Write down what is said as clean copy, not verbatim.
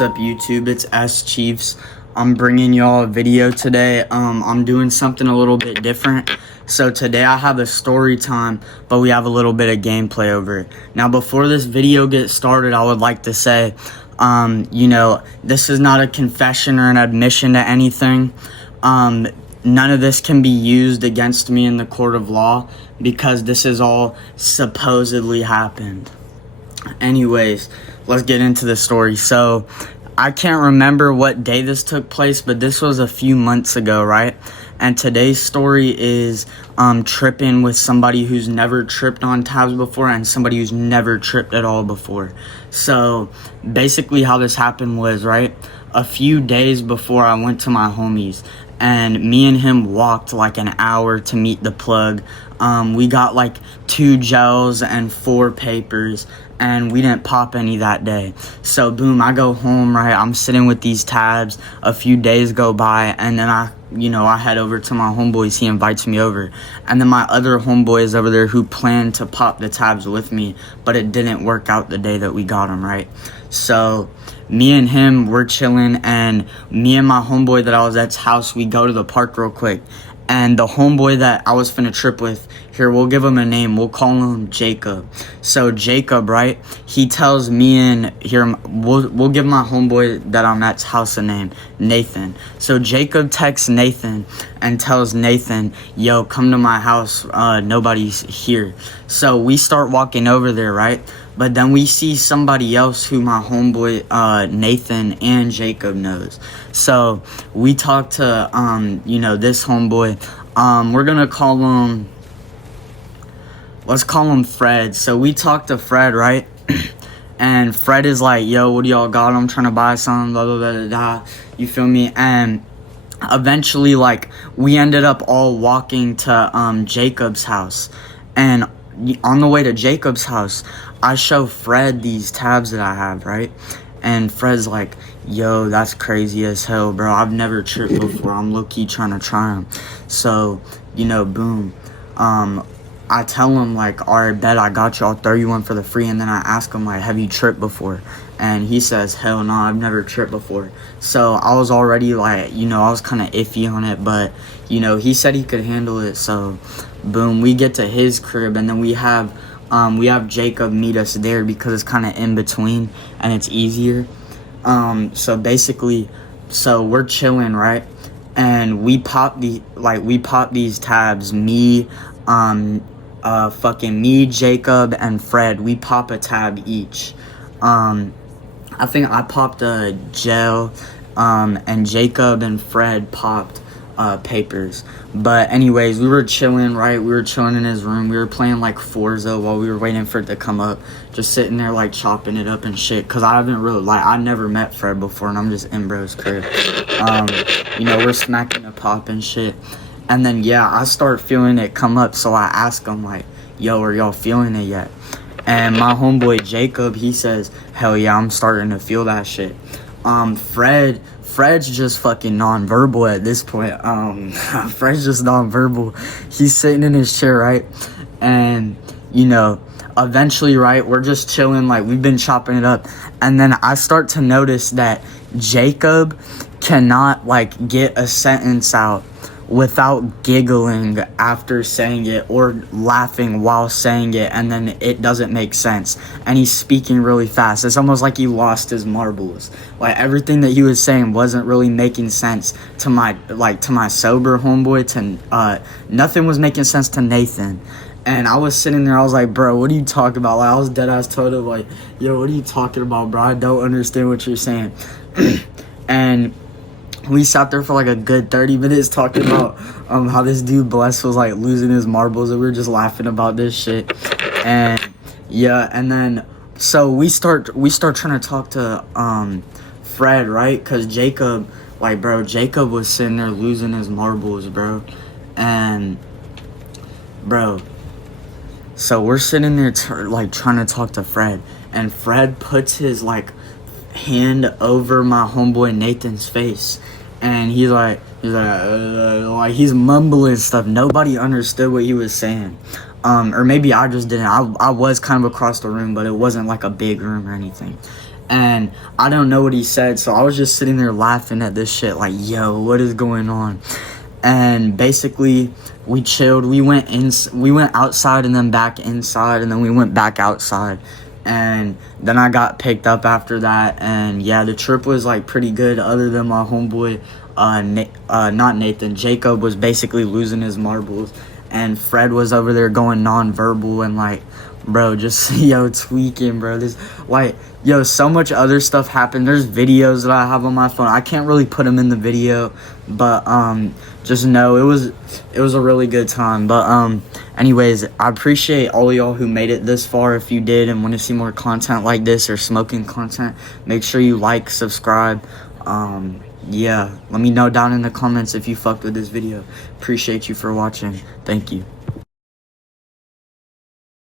What's up, YouTube? It's S Chiefs. I'm bringing y'all a video today. I'm doing something a little bit different. So today I have a story time, but we have a little bit of gameplay over it. Now, before this video gets started, I would like to say, this is not a confession or an admission to anything. None of this can be used against me in the court of law because this is all supposedly happened. Anyways, let's get into the story. So I can't remember what day this took place, but this was a few months ago, right? And today's story is tripping with somebody who's never tripped on tabs before and somebody who's never tripped at all before. So basically how this happened was, right, a few days before I went to my homies, and me and him walked like an hour to meet the plug. We got like 2 gels and 4 papers, and we didn't pop any that day. So boom, I go home, right? I'm sitting with these tabs. A few days go by, and then I head over to my homeboys. He invites me over. And then my other homeboy is over there who planned to pop the tabs with me, but it didn't work out the day that we got them, right? So me and him, we're chilling, and me and my homeboy that I was at's house, we go to the park real quick. And the homeboy that I was finna trip with, here, we'll give him a name. We'll call him Jacob. So Jacob, right, he tells me, and here, we'll give my homeboy that I'm at's house a name, Nathan. So Jacob texts Nathan and tells Nathan, yo, come to my house. Nobody's here. So we start walking over there, right? But then we see somebody else who my homeboy, Nathan and Jacob knows. So we talk to, this homeboy. We're going to call him, let's call him Fred. So we talk to Fred, right? And Fred is like, yo, what do y'all got? I'm trying to buy something, blah, blah, blah, blah, blah. You feel me? And eventually, like, we ended up all walking to Jacob's house. And on the way to Jacob's house, I show Fred these tabs that I have, right? And Fred's like, yo, that's crazy as hell, bro. I've never tripped before. I'm low-key trying to try them. So, boom. I tell him, like, all right, bet, I got you. I'll throw you one for the free. And then I ask him, like, have you tripped before? And he says, hell no, I've never tripped before. So I was already, like, I was kind of iffy on it. But, he said he could handle it. So, boom, we get to his crib. And then we have Jacob meet us there because it's kind of in between and it's easier. So basically, we're chilling, right? And we pop these tabs. Me, Jacob, and Fred. We pop a tab each. I think I popped a gel, and Jacob and Fred popped papers. But anyways, we were chilling, right? We were chilling in his room. We were playing like Forza while we were waiting for it to come up, just sitting there like chopping it up and shit, because I haven't really, I never met Fred before, and I'm just in bro's crib. We're smacking a pop and shit. And then I start feeling it come up, so I ask him, like, yo, are y'all feeling it yet? And my homeboy Jacob, he says, hell yeah, I'm starting to feel that shit. Fred's just fucking nonverbal at this point. Fred's just nonverbal. He's sitting in his chair, right? And, eventually, right, we're just chilling, like, we've been chopping it up. And then I start to notice that Jacob cannot, like, get a sentence out without giggling after saying it or laughing while saying it, and then it doesn't make sense, and he's speaking really fast. It's almost like he lost his marbles. Like, everything that he was saying wasn't really making sense to my sober homeboy. Nothing was making sense to Nathan. And I was sitting there, I was like, bro, what are you talking about? Like, I was dead ass told him, like, yo, what are you talking about, bro? I don't understand what you're saying. And we sat there for like a good 30 minutes talking about how this dude Bless was like losing his marbles, and we were just laughing about this shit. And and then so we start trying to talk to Fred, right? Because Jacob was sitting there losing his marbles, bro. And bro, so we're sitting there trying to talk to Fred, and Fred puts his hand over my homeboy Nathan's face, and he's mumbling stuff. Nobody understood what he was saying. Or maybe I just didn't. I was kind of across the room, but it wasn't like a big room or anything. And I don't know what he said, so I was just sitting there laughing at this shit like, yo, what is going on? And basically we chilled. We went outside and then back inside, and then we went back outside. And then I got picked up after that, and yeah, the trip was like pretty good, other than my homeboy not Nathan, Jacob was basically losing his marbles, and Fred was over there going non-verbal and like, bro, just tweaking, bro. This like, so much other stuff happened. There's videos that I have on my phone. I can't really put them in the video, but just know it was a really good time. But anyways, I appreciate all of y'all who made it this far. If you did and want to see more content like this or smoking content, make sure you like, subscribe. Yeah, let me know down in the comments if you fucked with this video. Appreciate you for watching. Thank you.